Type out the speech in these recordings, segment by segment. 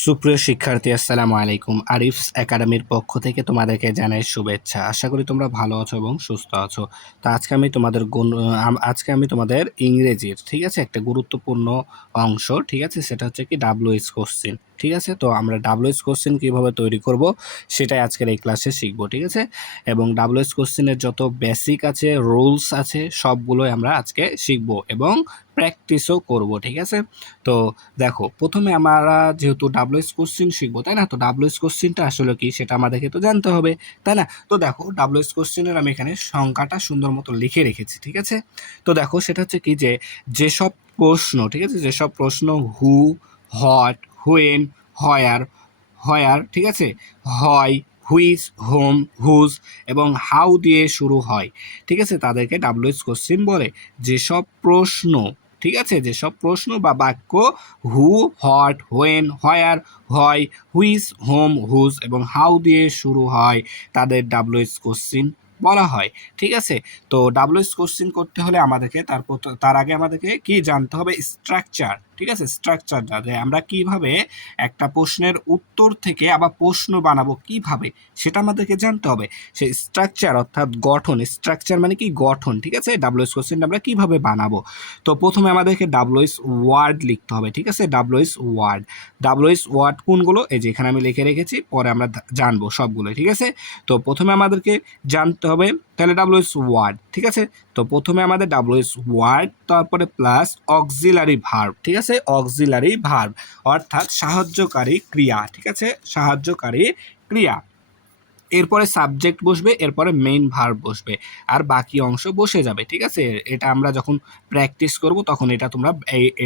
সুপ্রিয় শিক্ষার্থী, আসসালামু আলাইকুম। আরিফস একাডেমির পক্ষ থেকে তোমাদেরকে জানাই শুভেচ্ছা। আশা করি তোমরা ভালো আছো এবং সুস্থ আছো। তো আজকে আমি তোমাদের ইংরেজির, ঠিক আছে, একটা গুরুত্বপূর্ণ অংশ, ঠিক আছে, সেটা হচ্ছে কি WH কোশ্চেন। ঠিক আছে, তো আমরা WH কোশ্চেন কিভাবে তৈরি করব সেটাই আজকের এই ক্লাসে শিখবো, ঠিক আছে। এবং WH কোশ্চেনের যত বেসিক আছে, রুলস আছে, সবগুলোই আমরা আজকে শিখবো এবং প্র্যাকটিসও করব, ঠিক আছে। তো দেখো, প্রথমে আমরা যেহেতু ডাব্লিউএস কোশ্চিন শিখবো, তাই না? তো ডাব্লিউএস কোশ্চিনটা আসলে কি সেটা আমাদেরকে তো জানতে হবে, তাই না? তো দেখো, ডাব্লিউএস কোশ্চিনের আমি এখানে সংখ্যাটা সুন্দর মতো লিখে রেখেছি, ঠিক আছে। তো দেখো, সেটা হচ্ছে কি যে যেসব প্রশ্ন, ঠিক আছে, যেসব প্রশ্ন হু, হট, হুয়েন, হয়ার, ঠিক আছে, হয়, হুইচ, হোম, হুজ এবং হাউ দিয়ে শুরু হয়, ঠিক আছে, তাদেরকে ডাব্লিউএস কোশ্চিন বলে। যেসব প্রশ্ন, ঠিক আছে, যেসব প্রশ্ন বা বাক্য হু, হট, হোয়েন, হয়ার, হয়, হুইচ, হোম, হুজ এবং হাউ দিয়ে শুরু হয়, তাদের ডাব্লিউএস কোশ্চিন বলা হয়, ঠিক আছে। তো ডাব্লিউএস কোশ্চিন করতে হলে আমাদেরকে তার আগে আমাদেরকে কি জানতে হবে? স্ট্রাকচার, ঠিক আছে, স্ট্রাকচারটা, যে আমরা কিভাবে একটা প্রশ্নের উত্তর থেকে আবার প্রশ্ন বানাবো কিভাবে, সেটা আমাদেরকে জানতে হবে। সেই স্ট্রাকচার অর্থাৎ গঠন, স্ট্রাকচার মানে কি গঠন, ঠিক আছে। ডাব্লিউএস কোশ্চেনটা আমরা কিভাবে বানাবো? তো প্রথমে আমাদেরকে ডাব্লিউএস ওয়ার্ড লিখতে হবে, ঠিক আছে। ডাব্লিউএস ওয়ার্ড কোনগুলো? এই যে এখানে আমি লিখে রেখেছি, পরে আমরা জানবো সবগুলো, ঠিক আছে। তো প্রথমে আমাদেরকে জানতে হবে তাহলে ডাব্লিউএস ওয়ার্ড, ঠিক আছে। তো প্রথমে আমাদের ডাব্লিউএস ওয়ার্ড, তারপরে প্লাস অক্সিলারি ভার্ব, ঠিক আছে, অক্সিলারি ভার্ব অর্থাৎ সাহায্যকারী ক্রিয়া, ঠিক আছে, সাহায্যকারী ক্রিয়া। এরপরে সাবজেক্ট বসবে, এরপরে মেইন ভার্ব বসবে, আর বাকি অংশ বসে যাবে, ঠিক আছে। এটা আমরা যখন প্র্যাকটিস করব তখন এটা তোমরা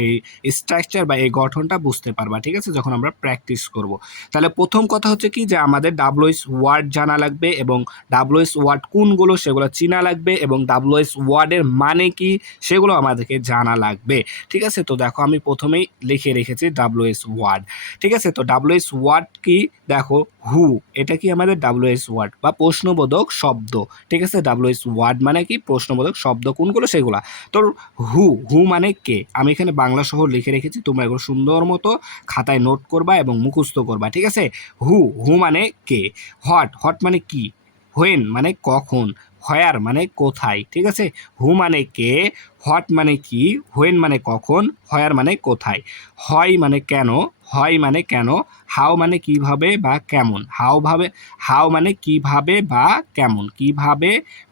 এই স্ট্রাকচার বা এই গঠনটা বুঝতে পারবা, ঠিক আছে, যখন আমরা প্র্যাকটিস করব। তাহলে প্রথম কথা হচ্ছে কি যে আমাদের ডাব্লিউএস ওয়ার্ড জানা লাগবে এবং ডাব্লিউএস ওয়ার্ড কোনগুলো সেগুলো চিনা লাগবে এবং ডাব্লিউএস ওয়ার্ডের মানে কি সেগুলো আমাদেরকে জানা লাগবে, ঠিক আছে। তো দেখো, আমি প্রথমেই লিখে রেখেছি ডাব্লিউএস ওয়ার্ড, ঠিক আছে। তো ডাব্লিউএস ওয়ার্ড কি? দেখো, হু, এটা কি আমাদের ডাব্লিউএস ওয়ার্ড বা প্রশ্নবোধক শব্দ, ঠিক আছে। ডাব্লিউএস ওয়ার্ড মানে কি? প্রশ্নবোধক শব্দ কোনগুলো সেগুলা। তো হু মানে কে? আমি এখানে বাংলা সহ লিখে রেখেছি, তোমরা এগুলো সুন্দর মতো খাতায় নোট করবা এবং মুখস্থ করবা, ঠিক আছে। হু মানে কে। হট মানে কি। হোয়েন মানে কখন। হয়ার মানে কোথায়, ঠিক আছে। হু মানে কে, হট মানে কি, হোয়েন মানে কখন, হয়ার মানে কোথায়, হয় মানে কেন, হাউ মানে কিভাবে বা কেমন, হাউ মানে কিভাবে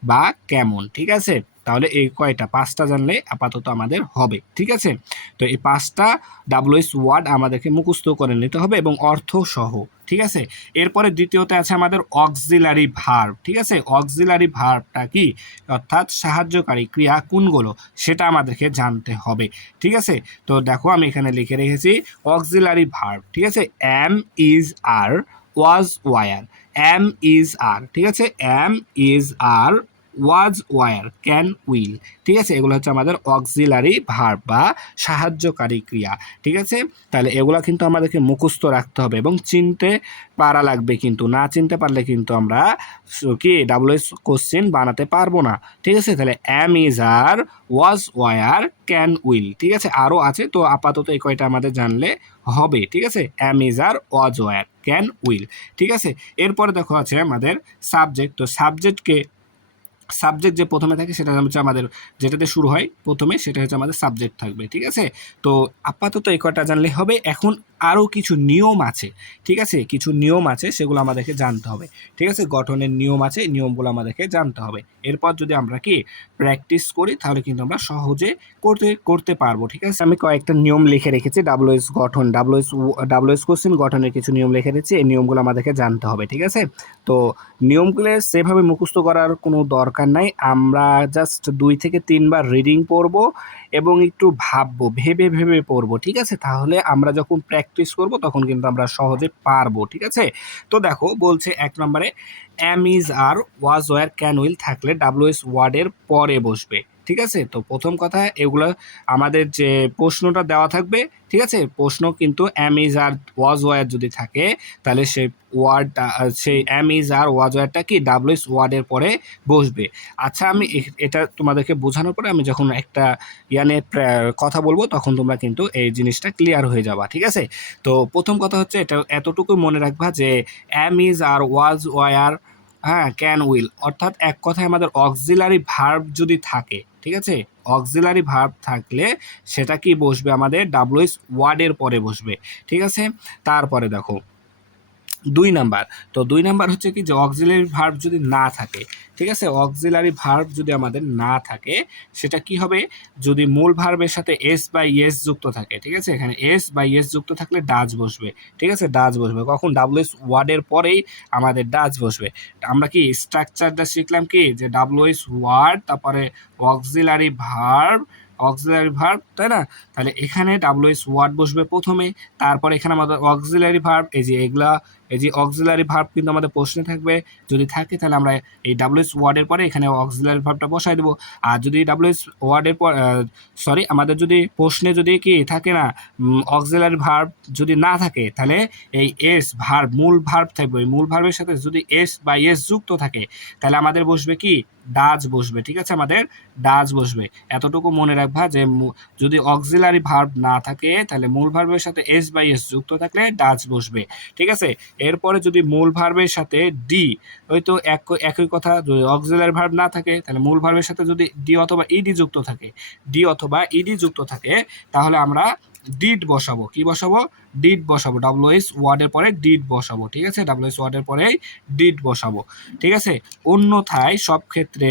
বা কেমন, ঠিক আছে। তাহলে এই কয়টা, পাঁচটা জানলে আপাতত আমাদের হবে, ঠিক আছে। তো এই পাঁচটা ডাব্লিউএস ওয়ার্ড আমাদেরকে মুখস্থ করে নিতে হবে এবং অর্থ সহ, ঠিক আছে। এরপরে দ্বিতীয়তে আছে আমাদের অক্সিলারি ভার্ব, ঠিক আছে। অক্সিলারি ভার্বটা কি? অর্থাৎ সাহায্যকারী ক্রিয়া কোনগুলো সেটা আমাদেরকে জানতে হবে, ঠিক আছে। তো দেখো, আমি এখানে লিখে রেখেছি অক্সিলারি ভার্ব, ঠিক আছে। Am, is, are, was, were, am, is, are, ঠিক আছে, am, is, are, was, were, can, will, ঠিক আছে। এগুলো হচ্ছে আমাদের অক্সিলারি ভার্ব বা সাহায্যকারী ক্রিয়া, ঠিক আছে। তাহলে এগুলো কিন্তু আমাদেরকে মুখস্থ রাখতে হবে এবং চিনতে পারা লাগবে, কিন্তু না চিনতে পারলে কিন্তু আমরা কি ডাব্লিউএস কোশ্চেন বানাতে পারবো না, ঠিক আছে। তাহলে am, is, are, was, were, can, will, ঠিক আছে। আরও আছে, তো আপাতত এই কয়টা আমাদের জানলে হবে, ঠিক আছে। Am, is, are, was, were, can, will, ঠিক আছে। এরপরে দেখো আছে আমাদের সাবজেক্ট। তো সাবজেক্ট যে প্রথমে থাকে সেটা হচ্ছে আমাদের, যেটাতে শুরু হয় প্রথমে সেটা হচ্ছে আমাদের সাবজেক্ট থাকবে, ঠিক আছে। তো আপাতত এই কয়টা জানলে হবে। এখন আরও কিছু নিয়ম আছে, ঠিক আছে, কিছু নিয়ম আছে, সেগুলো আমাদেরকে জানতে হবে, ঠিক আছে। গঠনের নিয়ম আছে, নিয়মগুলো আমাদেরকে জানতে হবে। এরপর যদি আমরা কি প্র্যাকটিস করি তাহলে কিন্তু আমরা সহজে করতে পারবো, ঠিক আছে। আমি কয়েকটা নিয়ম লিখে রেখেছি, ডাব্লিউএস কোশ্চেন গঠনের কিছু নিয়ম লিখে রেখেছি, এই নিয়মগুলো আমাদেরকে জানতে হবে, ঠিক আছে। তো নিয়মগুলো সেভাবে মুখস্থ করার কোনো দরকার নাই, আমরা জাস্ট 2 থেকে 3 বার রিডিং পড়বো এবং একটু ভাববো, ভেবে ভেবে পড়বো, ঠিক আছে। তাহলে আমরা যখন প্র্যাকটিস করব তখন কিন্তু আমরা সহজে পারবো, ঠিক আছে। তো দেখো, বলছে 1 নম্বরে am, is, are, was, were, can, will থাকলে ডাব্লিউএস ওয়ার্ডের পরে বসবে, ঠিক আছে? তো প্রথম কথা এগুলো আমাদের যে প্রশ্নটা দেওয়া থাকবে, ঠিক আছে? প্রশ্ন কিন্তু am is আর was were যদি থাকে তাহলে সেই ওয়ার্ডটা সেই am is আর was were-টা কি WS ওয়ার্ডের পরে বসবে। আচ্ছা আমি এটা তোমাদেরকে বোঝানোর পরে আমি যখন একটা নিয়ে কথা বলবো তখন তোমরা কিন্তু এই জিনিসটা ক্লিয়ার হয়ে যাবা, ঠিক আছে? তো প্রথম কথা হচ্ছে এটা এতটুকু মনে রাখবা যে am is আর was were, হ্যাঁ, ক্যান উইল, অর্থাৎ এক কথায় আমাদের অক্সিলারি ভার্ব যদি থাকে, ঠিক আছে? অক্সিলারি ভার্ব থাকলে সেটা কি বসবে আমাদের ডাব্লিউএস ওয়ার্ডের পরে বসবে, ঠিক আছে? তারপরে দেখো ২ নাম্বার। তো ২ নাম্বার হচ্ছে কি যে অক্সিলারি ভার্ব যদি না থাকে, ঠিক আছে? অক্সিলারি ভার্ব যদি আমাদের না থাকে সেটা কি হবে? যদি মূল ভার্বের সাথে এস বা ইয়েস যুক্ত থাকে, ঠিক আছে? এখানে এস বা ইয়েস যুক্ত থাকলে ডাজ বসবে, ঠিক আছে? ডাজ বসবে। কখন? ডাব্লিউএস ওয়ার্ডের পরেই আমাদের ডাজ বসবে। আমরা কি স্ট্রাকচারটা শিখলাম কি যে ডাব্লিউএস ওয়ার্ড তারপরে অক্সিলারি ভার্ব, তাই না? তাহলে এখানে ডাব্লিউএস ওয়ার্ড বসবে প্রথমে, তারপরে এখানে আমাদের অক্সিলারি ভার্ব, এই যে এগুলা, এই যে অক্সিলারি ভার্ব কিন্তু আমাদের প্রশ্নে থাকবে। যদি থাকে তাহলে আমরা এই ডাব্লিউএস ওয়ার্ডের পরে এখানে অক্সিলারি ভার্বটা বসাই দেবো। আর যদি ডাব্লিউএস ওয়ার্ডের পর আমাদের যদি প্রশ্নে যদি কি থাকে না অক্সিলারি ভার্ব যদি না থাকে তাহলে এই এস ভার্ব, মূল ভার্ব থাকবে। ওই মূল ভার্বের সাথে যদি এস বা এস যুক্ত থাকে তাহলে আমাদের বসবে কি ডাজ বসবে, ঠিক আছে? আমাদের ডাজ বসবে। এতটুকু মনে রাখবা যে যদি অক্সিলারি ভার্ব না থাকে তাহলে মূল ভার্বের সাথে এস বা এস যুক্ত থাকলে ডাজ বসবে, ঠিক আছে? এরপরে যদি মূল ভার্বের সাথে ডি, ওই তো একই কথা, যদি অক্সিলারি ভার্ব না থাকে তাহলে মূল ভার্বের সাথে যদি ডি অথবা ইডি যুক্ত থাকে, তাহলে আমরা ডিড বসাবো। কি বসাবো? ডিড বসাবো। ডাব্লিউএস ওয়ার্ডের পরে ডিড বসাবো, ঠিক আছে? ডাব্লিউএস ওয়ার্ডের পরেই ডিড বসাবো, ঠিক আছে? অন্যথায় সব ক্ষেত্রে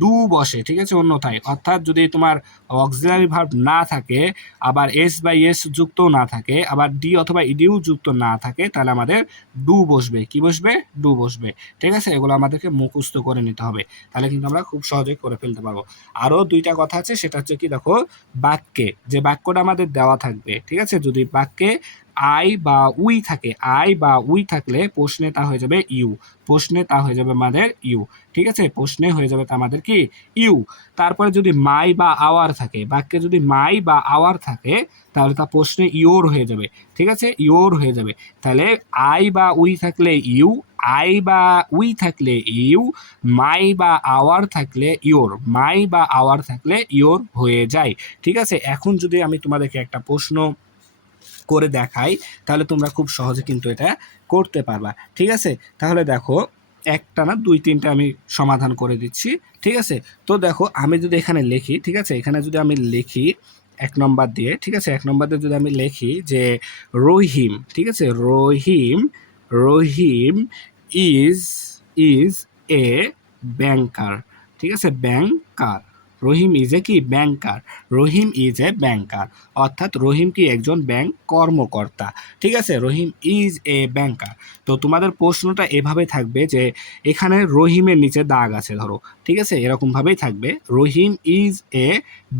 ডু বসে, ঠিক আছে? অন্যথায়, অর্থাৎ যদি তোমার অক্সিলারি ভার্ব না থাকে, আবার এস বাই এস যুক্ত না থাকে, আবার ডি অথবা ইডিও যুক্ত না থাকে, তাহলে আমাদের ডু বসবে। কি বসবে? ডু বসবে, ঠিক আছে? এগুলো আমাদেরকে মুখস্থ করে নিতে হবে, তাহলে কিন্তু আমরা খুব সহজেই করে ফেলতে পারবো। আরও 2টা কথা আছে, সেটা হচ্ছে কি দেখো, বাক্যে যে বাক্যটা আমাদের দেওয়া থাকবে, ঠিক আছে? যদি বাক্যে আই বা উই থাকে, আই বা উই থাকলে প্রশ্নে তা হয়ে যাবে ইউ, প্রশ্নে তা হয়ে যাবে আমাদের ইউ, ঠিক আছে? প্রশ্নে হয়ে যাবে তা আমাদের কি ইউ। তারপরে যদি মাই বা আওয়ার থাকে, বাক্যে যদি মাই বা আওয়ার থাকে তাহলে তা প্রশ্নে ইওর হয়ে যাবে, ঠিক আছে? ইওর হয়ে যাবে। তাহলে আই বা উই থাকলে ইউ, আই বা উই থাকলে ইউ, মাই বা আওয়ার থাকলে ইওর, মাই বা আওয়ার থাকলে ইওর হয়ে যায়, ঠিক আছে? এখন যদি আমি তোমাদেরকে একটা প্রশ্ন করে দেখাই তাহলে তোমরা খুব সহজে কিন্তু এটা করতে পারবা, ঠিক আছে? তাহলে দেখো একটা না 2-3টা আমি সমাধান করে দিচ্ছি, ঠিক আছে? তো দেখো আমি যদি এখানে লিখি, ঠিক আছে? এখানে যদি আমি লিখি 1 নম্বর দিয়ে, ঠিক আছে? 1 নম্বর দিয়ে যদি আমি লিখি যে রহিম, ঠিক আছে? রহিম ইজ ইজ এ ব্যাংকার, ঠিক আছে? ব্যাংকার। রহিম ইজ এ কি ব্যাংকার, রহিম ইজ এ ব্যাংকার, অর্থাৎ রহিম কি একজন ব্যাংক কর্মকর্তা, ঠিক আছে? রহিম ইজ এ ব্যাংকার। তো তোমাদের প্রশ্নটা এভাবে থাকবে যে এখানে রহিমের নিচে দাগ আছে ধরো, ঠিক আছে? এরকমভাবেই থাকবে রহিম ইজ এ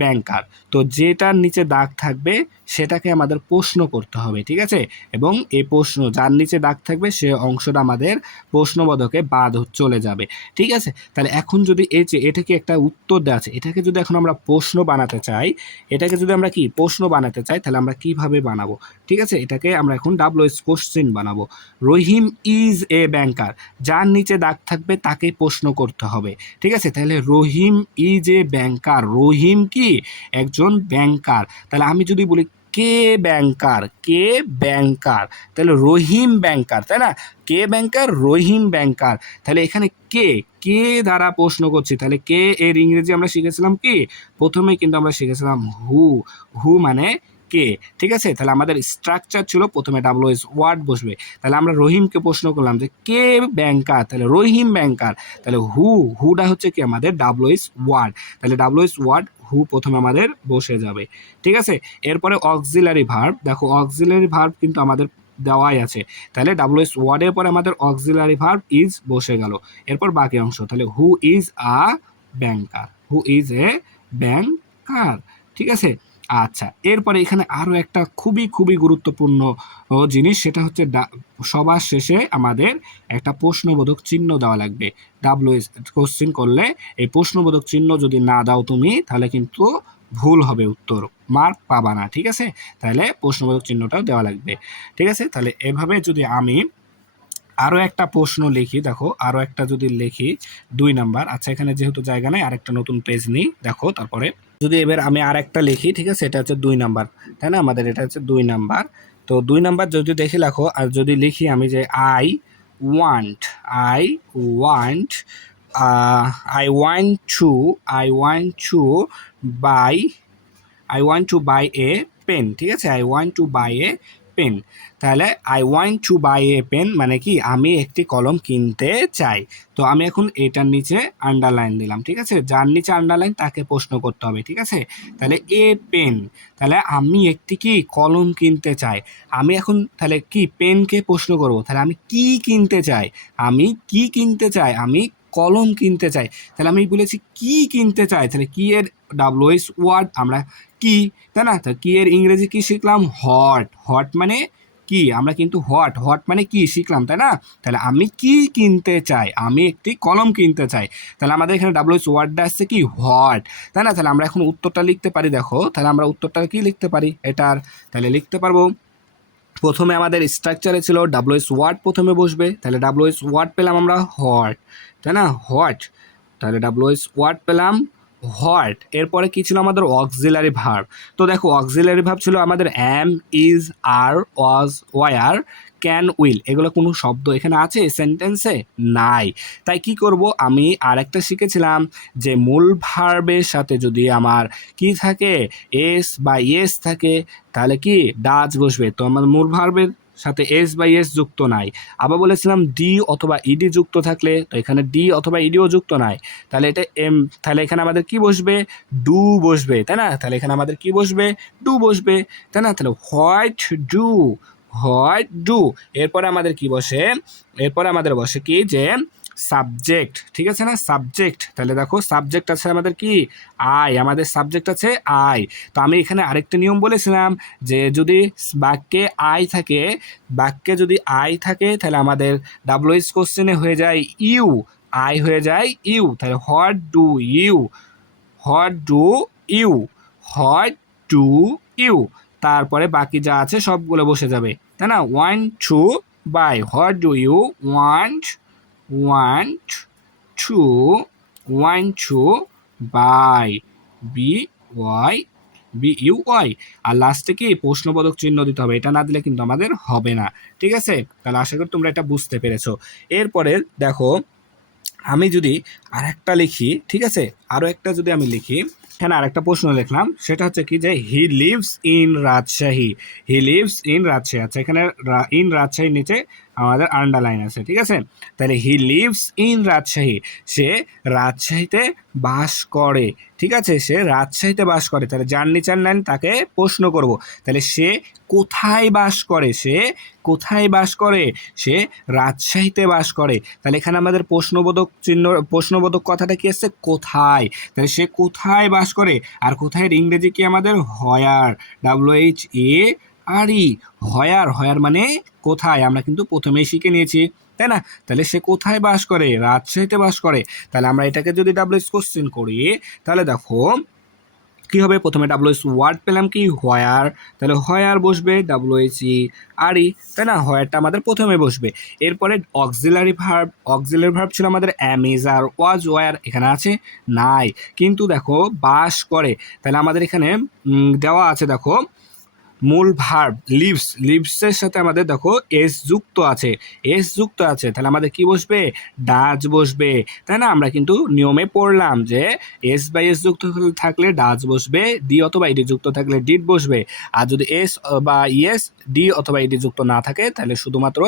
ব্যাংকার। তো যেটার নিচে দাগ থাকবে সেটাকে আমাদের প্রশ্ন করতে হবে, ঠিক আছে? এবং এই প্রশ্ন যার নিচে দাগ থাকবে সে অংশটা আমাদের প্রশ্নবোধকে বাদ চলে যাবে, ঠিক আছে? তাহলে এখন যদি এই যে এটাকে একটা উত্তর দেওয়া আছে, এটাকে যদি এখন আমরা প্রশ্ন বানাতে চাই, এটাকে যদি আমরা কি প্রশ্ন বানাতে চাই তাহলে আমরা কিভাবে বানাবো, ঠিক আছে? এটাকে আমরা এখন ডাব্লিউএস কোশ্চেন বানাবো। রহিম ইজ এ ব্যাংকার, যার নিচে দাগ থাকবে তাকে প্রশ্ন করতে হবে, ঠিক আছে? তাহলে রহিম ইজ এ ব্যাংকার, রহিম কি একজন ব্যাংকার। তাহলে আমি যদি বলি কে ব্যাংকার, কে ব্যাংকার, তাহলে রহিম ব্যাংকার, তাই না? কে ব্যাংকার, রহিম ব্যাংকার। তাহলে এখানে কে, কে দ্বারা প্রশ্ন করছি, তাহলে কে এর ইংরেজি আমরা শিখেছিলাম কি প্রথমে, কিন্তু আমরা শিখেছিলাম হু, হু মানে কে, ঠিক আছে? তাহলে আমাদের স্ট্রাকচার ছিল প্রথমে ডাব্লিউএস ওয়ার্ড বসবে, তাহলে আমরা রহিমকে প্রশ্ন করলাম যে কে ব্যাংকার, তাহলে রহিম ব্যাংকার। তাহলে হুটা হচ্ছে কি আমাদের ডাব্লিউএস ওয়ার্ড, তাহলে ডাব্লিউএস ওয়ার্ড হু প্রথমে আমাদের বসে যাবে, ঠিক আছে? এরপরে অক্সিলারি ভার্ব, দেখো অক্সিলারি ভার্ব কিন্তু আমাদের দেওয়াই আছে, তাহলে ডাব্লিউএস ওয়ার্ডের পরে আমাদের অক্সিলারি ভার্ব ইজ বসে গেল। এরপর বাকি অংশ, তাহলে who is a banker, who is a ব্যাংকার, ঠিক আছে? আচ্ছা, এরপরে এখানে আরো একটা খুবই, খুবই গুরুত্বপূর্ণ জিনিস, সেটা হচ্ছে সবার শেষে আমাদের একটা প্রশ্নবোধক চিহ্ন দেওয়া লাগবে। WH কোশ্চেন করলে এই প্রশ্নবোধক চিহ্ন যদি না দাও তুমি, তাহলে কিন্তু ভুল হবে উত্তর, মার্ক পাবা না। ঠিক আছে? তাহলে প্রশ্নবোধক চিহ্নটাও দেওয়া লাগবে। ঠিক আছে? তাহলে এভাবে যদি আমি আরো একটা প্রশ্ন লিখি, দেখো আরো একটা যদি লিখি 2 নাম্বার। আচ্ছা, এখানে যেহেতু জায়গা নাই, আরেকটা নতুন পেজ নিই। দেখো তারপরে যদি এবার আমি আরেকটা লিখি, ঠিক আছে? এটা হচ্ছে 2 নাম্বার, তাই না? আমাদের এটা হচ্ছে 2 নাম্বার। তো 2 নাম্বার যদি দেখি লেখো, আর যদি লিখি আমি যে want I want I want to I want to buy I want to buy a pen. ঠিক আছে? I want to buy a pen. তাহলে I want to buy a pen মানে কি, আমি একটি কলম কিনতে চাই। তো আমি এখন এটার নিচে আন্ডারলাইন দিলাম। ঠিক আছে? যার নিচে আন্ডারলাইন তাকে প্রশ্ন করতে হবে। ঠিক আছে? তাহলে এ পেন, তাহলে আমি একটি কি কলম কিনতে চাই। আমি এখন তাহলে কি পেনকে প্রশ্ন করব, তাহলে আমি কি কিনতে চাই, আমি কি কিনতে চাই, আমি কলম কিনতে চাই। তাহলে আমি বলেছি কি কিনতে চাই, তাহলে কি এর WH ওয়ার্ড আমরা কি, তাই না? তো কি এর ইংরেজি কি শিখলাম? হট। হট মানে কি, আমরা কিন্তু হট মানে কি শিখলাম, তাই না? তাহলে আমি কি কিনতে চাই, আমি একটি কলম কিনতে চাই। তাহলে আমাদের এখানে WH ওয়ার্ডটা আসছে কি হট, তাই না? তাহলে আমরা এখন উত্তরটা লিখতে পারি। দেখো তাহলে আমরা উত্তরটা কি লিখতে পারি এটার, তাহলে লিখতে পারবো। প্রথমে আমাদের স্ট্রাকচারে ছিল WH ওয়ার্ড প্রথমে বসবে, তাহলে WH ওয়ার্ড পেলাম আমরা হট, তাই না? হট। তাহলে WH ওয়ার্ড পেলাম হট। এরপরে কি ছিল আমাদের অক্সিলারি ভার্ব। তো দেখো অক্সিলারি ভার্ব ছিল আমাদের am, is, are, was, were, can, will. এগুলো কোনো শব্দ এখানে আছে সেন্টেন্সে? নাই। তাই কি করব, আমি আরেকটা শিখেছিলাম যে মূল ভার্বের সাথে যদি আমার কি থাকে, এস বা ইয়েস থাকে, তাহলে কি ডাজ বসবে। তো আমার মূল ভার্বের সাথে এস বা ইয়েস যুক্ত নাই। আবার বলেছিলাম ডি অথবা ইডি যুক্ত থাকলে, তো এখানে ডি অথবা ইডিও যুক্ত নাই। তাহলে এটা তাহলে এখানে আমাদের কি বসবে? ডু বসবে, তাই না? তাহলে এখানে আমাদের কি বসবে? ডু বসবে, তাই না? তাহলে হোয়াট ডু, হোয়াট ডু। এরপরে আমাদের কি বসে? এরপরে আমাদের বসে কি যে সাবজেক্ট। ঠিক আছে না? সাবজেক্ট। তাহলে দেখো সাবজেক্ট আছে আমাদের কি আই, আমাদের সাবজেক্ট আছে আই। তো আমি এখানে আরেকটা নিয়ম বলেছিলাম যে যদি বাক্যে আই থাকে, বাক্যে যদি আই থাকে তাহলে আমাদের WH কোশ্চেনে হয়ে যায় ইউ, আই হয়ে যায় ইউ। তাহলে what do you, what do you, what do you. তারপরে বাকি যা আছে সবগুলো বসে যাবে, তাই না? Want to buy, what do you want, want to, want to buy, B Y, BUY। আর লাস্টে কি প্রশ্নবোধক চিহ্ন দিতে হবে, এটা না দিলে কিন্তু আমাদের হবে না। ঠিক আছে? তাহলে আশা করি তোমরা এটা বুঝতে পেরেছো। এরপরে দেখো আমি যদি আরেকটা লিখি, ঠিক আছে? আরও একটা যদি আমি লিখি, এখানে আরেকটা প্রশ্ন লিখলাম, সেটা হচ্ছে কি যে he lives in Rajshahi, he lives in Rajshahi. আচ্ছা, এখানে ইন রাজশাহীর নিচে আমাদের আন্ডারলাইন আছে। ঠিক আছে? তাহলে হি লিভস ইন রাজশাহী, সে রাজশাহীতে বাস করে। ঠিক আছে? সে রাজশাহীতে বাস করে। তাহলে যার নিচে আন্ডারলাইন তাকে প্রশ্ন করব, তাহলে সে কোথায় বাস করে, সে কোথায় বাস করে, সে রাজশাহীতে বাস করে। তাহলে এখানে আমাদের প্রশ্নবোধক চিহ্ন, প্রশ্নবোধক কথাটা কি আসছে? কোথায়। তাহলে সে কোথায় বাস করে, আর কোথায় ইংরেজি কি আমাদের হয়ার, WHARE, হয়ার। হয়ার মানে কোথায়, আমরা কিন্তু প্রথমেই শিখে নিয়েছি, তাই না? তাহলে সে কোথায় বাস করে? রাজশাহীতে বাস করে। তাহলে আমরা এটাকে যদি WH কোশ্চেন করি, তাহলে দেখো কি হবে? প্রথমে WH ওয়ার্ড পেলাম কি হোয়ার, তাহলে হোয়ার বসবে WHERE, তাই না? হোয়ারটা আমাদের প্রথমে বসবে। এরপরে অক্সিলারি ভার্ব, অক্সিলারি ভার্ব ছিল আমাদের am, is, are, was, war. এখানে আছে? নাই। কিন্তু দেখো বাস করে, তাহলে আমাদের এখানে দেওয়া আছে দেখো মূল ভার্ব লিভস, লিভসের সাথে আমাদের দেখো এস যুক্ত আছে, এস যুক্ত আছে। তাহলে আমাদের কি বসবে? ডাজ বসবে, তাই না? আমরা কিন্তু নিয়মে পড়লাম যে এস বাই এস যুক্ত থাকলে ডাজ বসবে, ডি অথবা ইডি যুক্ত থাকলে ডিড বসবে। আর যদি এস বা ইএস, ডি অথবা ইডি যুক্ত না থাকে তাহলে শুধুমাত্র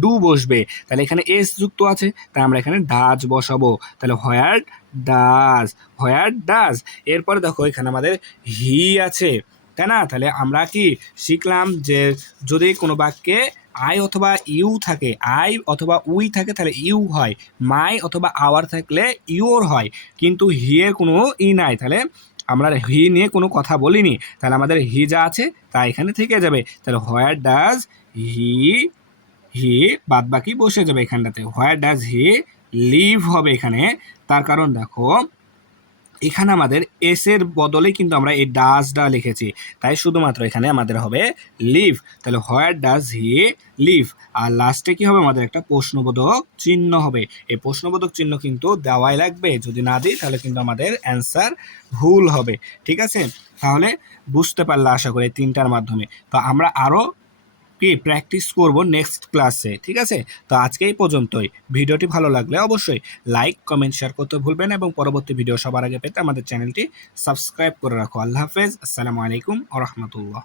ডু বসবে। তাহলে এখানে এস যুক্ত আছে, তাই আমরা এখানে ডাজ বসাবো। তাহলে হোয়ার ডাজ, হোয়ার ডাজ। এরপরে দেখো এখানে আমাদের হি আছে, তাই না? তাহলে আমরা কি শিখলাম যে যদি কোনো বাক্যে আই অথবা ইউ থাকে, আই অথবা উই থাকে তাহলে ইউ হয়, মাই অথবা আওয়ার থাকলে ইউর হয়, কিন্তু হি এর কোনো ই নাই। তাহলে আমরা হি নিয়ে কোনো কথা বলিনি, তাহলে আমাদের হি যা আছে তা এখানে থেকে যাবে। তাহলে হোয়ার ডাজ হি, হি বাদ বাকি বসে যাবে এখানটাতে। হোয়ার ডাজ হি লিভ হবে এখানে, তার কারণ দেখো এখানে আমাদের এস এর বদলে কিন্তু আমরা এই ডাজটা লিখেছি, তাই শুধুমাত্র এখানে আমাদের হবে লিভ। তাহলে হোয়ার ডাজ হি লিভ, আর লাস্টে কি হবে আমাদের একটা প্রশ্নবোধক চিহ্ন হবে। এই প্রশ্নবোধক চিহ্ন কিন্তু দেওয়াই লাগবে, যদি না দিই তাহলে কিন্তু আমাদের অ্যান্সার ভুল হবে। ঠিক আছে, তাহলে বুঝতে পারলে আশা করি তিনটার মাধ্যমে। তো আমরা আরও কি প্র্যাকটিস করব নেক্সট ক্লাসে। ঠিক আছে, তো আজকে এই পর্যন্তই। ভিডিওটি ভালো লাগলে অবশ্যই লাইক কমেন্ট শেয়ার করতে ভুলবেন, এবং পরবর্তী ভিডিও সবার আগে পেতে আমাদের চ্যানেলটি সাবস্ক্রাইব করে রাখো। আল্লাহ হাফেজ, আসসালামু আলাইকুম ওয়া রাহমাতুল্লাহ।